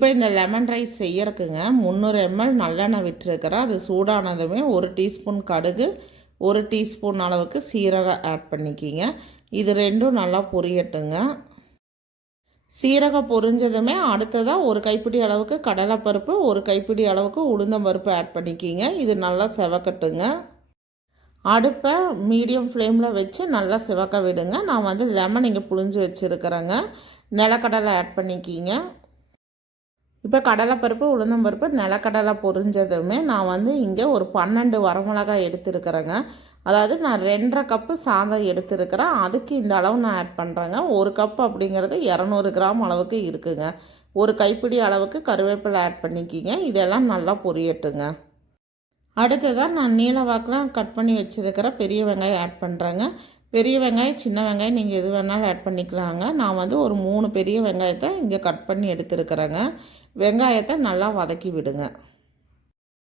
இப்போ இந்த lemon rice செய்யறதுக்குங்க 300 ml நல்லெண்ணெய் விட்டுருக்கிறேன். அது சூடானதுமே 1 டீஸ்பூன் கடுகு, 1 டீஸ்பூன் அளவுக்கு சீரகம் ஆட் பண்ணிக்கிங்க. இது ரெண்டும் நல்லா பொரியட்டுங்க. சீரகம் பொரிஞ்சதுமே அடுத்ததாக 1 கைப்பிடி அளவுக்கு கடலைப்பருப்பு, 1 கைப்பிடி அளவுக்கு உளுந்தம்பருப்பு ஆட் பண்ணிக்கிங்க. இது நல்லா செவக்கட்டுங்க. அடுப்பை மீடியம் ஃப்ளேமில் வச்சு நல்லா சிவக்க விடுங்க. நான் வந்து லெமன் இங்கே புழிஞ்சு வச்சுருக்கிறேங்க. நிலக்கடலை ஆட் பண்ணிக்கிங்க. இப்போ கடலைப்பருப்பு, உளுந்தம்பருப்பு, நிலக்கடலை பொரிஞ்சதுமே நான் வந்து இங்கே ஒரு 12 வரமிளகாய் எடுத்துருக்கிறேங்க. அதாவது நான் 2.5 கப்பு சாதம் எடுத்துருக்கிறேன். அதுக்கு இந்த அளவு நான் ஆட் பண்ணுறேங்க. 1 கப் அப்படிங்கிறது 200 கிராம் அளவுக்கு இருக்குங்க. 1 கைப்பிடி அளவுக்கு கருவேப்பிலை ஆட் பண்ணிக்கிங்க. இதெல்லாம் நல்லா பொரியட்டுங்க. அடுத்ததாக நான் நீல வாக்கில் கட் பண்ணி வச்சுருக்கிற பெரிய வெங்காயம் ஆட் பண்ணுறேங்க. பெரிய வெங்காயம், சின்ன வெங்காயம் நீங்கள் எது வேணாலும் ஆட் பண்ணிக்கலாங்க. நான் வந்து ஒரு 3 பெரிய வெங்காயத்தை இங்கே கட் பண்ணி எடுத்துருக்கிறேங்க. வெங்காயத்தை நல்லா வதக்கி விடுங்க.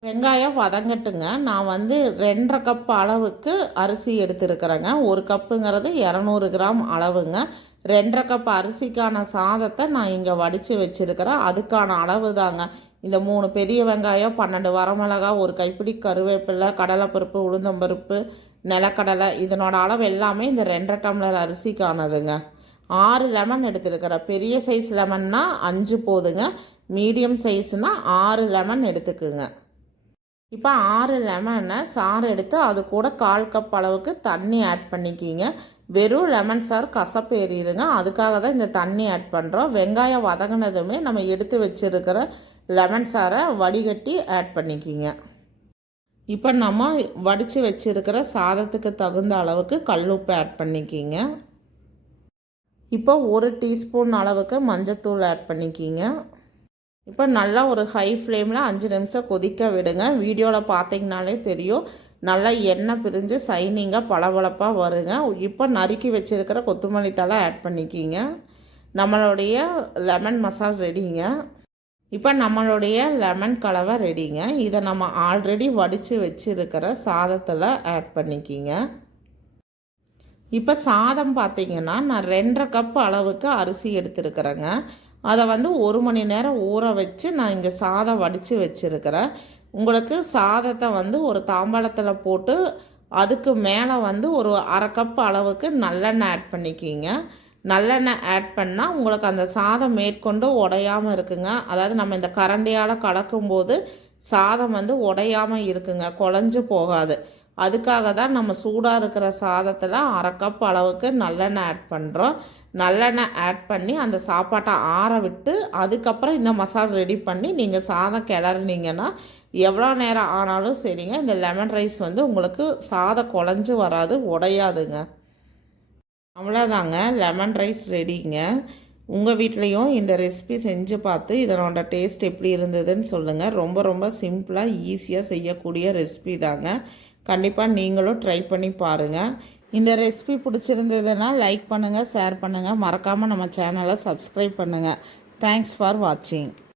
வெங்காயம் வதங்கட்டுங்க. நான் வந்து 2.5 கப் அளவுக்கு அரிசி எடுத்துருக்கிறேங்க. 1 கப்புங்கிறது 200 கிராம் அளவுங்க. 2.5 கப் அரிசிக்கான சாதத்தை நான் இங்கே வடித்து வச்சுருக்கிறேன். அதுக்கான அளவு தாங்க இந்த 3 பெரிய வெங்காயம், 12 வரமிளகாய், 1 கைப்பிடி கருவேப்பிலை, கடலைப்பருப்பு, உளுந்தம்பருப்பு, நிலக்கடலை, இதனோட அளவு எல்லாமே இந்த 2.5 டம்ளர் அரிசிக்கானதுங்க. 6 லெமன் எடுத்துருக்கிறேன். பெரிய சைஸ் லெமன்னா 5 போதுங்க. மீடியம் சைஸ்னால் 6 லெமன் எடுத்துக்குங்க. இப்போ 6 லெமனை சாறு எடுத்து அது கூட 1/4 கப் அளவுக்கு தண்ணி ஆட் பண்ணிக்கிங்க. வெறும் லெமன் சாறு கசப்பு ஏறிடுங்க. அதுக்காக தான் இந்த தண்ணி ஆட் பண்ணுறோம். வெங்காயம் வதங்கினதுமே நம்ம எடுத்து வச்சுருக்கிற லெமன் சாரை வடிகட்டி ஆட் பண்ணிக்கிங்க. இப்போ நம்ம வடித்து வச்சுருக்கிற சாதத்துக்கு தகுந்த அளவுக்கு கல்லுப்பு ஆட் பண்ணிக்கிங்க. இப்போ 1 டீஸ்பூன் அளவுக்கு மஞ்சத்தூள் ஆட் பண்ணிக்கிங்க. இப்போ நல்லா ஒரு ஹை ஃப்ளேமில் 5 நிமிஷம் கொதிக்க விடுங்க. வீடியோவில் பார்த்தீங்கனாலே தெரியும், நல்லா எண்ணெய் பிரிஞ்சு சைனிங்காக பளபளப்பாக வருங்க. இப்போ நறுக்கி வச்சுருக்கிற கொத்தமல்லி தழை ஆட் பண்ணிக்கிங்க. நம்மளுடைய லெமன் மசாலா ரெடிங்க. இப்போ நம்மளுடைய லெமன் கலவை ரெடிங்க. இதை நம்ம ஆல்ரெடி வடித்து வச்சுருக்கிற சாதத்தில் ஆட் பண்ணிக்கிங்க. இப்போ சாதம் பார்த்திங்கன்னா நான் 2.5 கப் அளவுக்கு அரிசி எடுத்துருக்கிறேங்க. அதை வந்து 1 மணி நேரம் ஊற வச்சு நான் இங்கே சாதம் வடித்து வச்சுருக்கிறேன். உங்களுக்கு சாதத்தை வந்து ஒரு தாம்பாளத்தில் போட்டு அதுக்கு மேலே வந்து ஒரு 1/2 கப் அளவுக்கு நல்லெண்ணெய் ஆட் பண்ணிக்கிங்க. நல்லெண்ணெய் ஆட் பண்ணால் உங்களுக்கு அந்த சாதம் மேற்கொண்டு உடையாமல் இருக்குங்க. அதாவது நம்ம இந்த கரண்டியால் கலக்கும்போது சாதம் வந்து உடையாமல் இருக்குங்க, குழஞ்சு போகாது. அதுக்காக தான் நம்ம சூடாக இருக்கிற சாதத்தில் 1/2 கப் அளவுக்கு நல்லெண்ணெய் ஆட் பண்ணுறோம். நல்லெண்ணெய் ஆட் பண்ணி அந்த சாப்பாட்டை ஆற விட்டு அதுக்கப்புறம் இந்த மசாலா ரெடி பண்ணி நீங்கள் சாதம் கிளறினீங்கன்னா எவ்வளோ நேரம் ஆனாலும் சரிங்க, இந்த லெமன் ரைஸ் வந்து உங்களுக்கு சாதம் குழஞ்சு வராது, உடையாதுங்க. அவ்வளோதாங்க, லெமன் ரைஸ் ரெடிங்க. உங்கள் வீட்லேயும் இந்த ரெசிபி செஞ்சு பார்த்து இதனோட டேஸ்ட் எப்படி இருந்ததுன்னு சொல்லுங்கள். ரொம்ப ரொம்ப சிம்பிளாக ஈஸியாக செய்யக்கூடிய ரெசிபி தாங்க. கண்டிப்பாக நீங்களும் ட்ரை பண்ணி பாருங்கள். இந்த ரெசிபி பிடிச்சிருந்ததுன்னா லைக் பண்ணுங்கள், ஷேர் பண்ணுங்கள். மறக்காமல் நம்ம சேனலை சப்ஸ்கிரைப் பண்ணுங்கள். தேங்க்ஸ் ஃபார் வாட்சிங்.